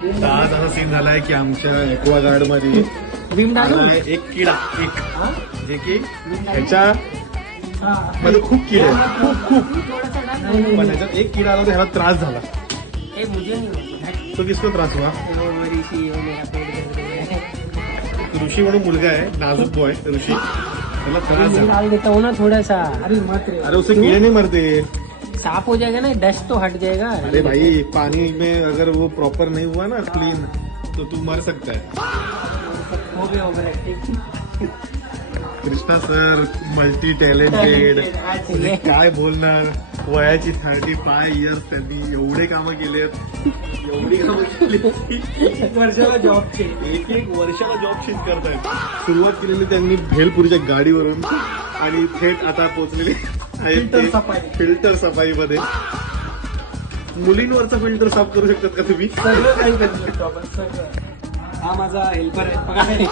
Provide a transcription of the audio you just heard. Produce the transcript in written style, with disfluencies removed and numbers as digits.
आज असा सीन झालाय की आमच्या एक्वा गार्ड मध्ये एक किडा जे की ह्याच्या मध्ये खूप किडे आहेत, खूप पण ह्याच्यात एक किडा आला तर ह्याला त्रास झाला. तो किसको त्रास हुआ? ऋषी म्हणून मुलगा आहे, नाजुक बॉय ऋषी, त्याला त्रास झाला. देता हूँ ना थोड़ा सा. अरे उसे कीड़े नहीं मरते, साफ हो जाएगा ना, डस्ट तो हट जाएगा. अरे भाई पानी में अगर वो प्रॉपर नहीं हुआ ना क्लीन तो तू मर सकता है. हो गया over Krishna sir multi talented, काय बोलणार. वयाची 35 इयर्स त्यांनी एवढे कामं केलेत, एवढी कामं केली, वर्षाला जॉबचे एक वर्षाला जॉब शिफ्ट करतायत. सुरुवात केलेली त्यांनी भेलपुरीच्या गाडीवरून आणि थेट आता पोहोचलेली फिल्टर सफाई मध्ये. मुलींवरचा फिल्टर साफ करू शकतात का तुम्ही? सगळं काही करू शकतो आपण, सगळं. हा माझा हेल्पर आहे.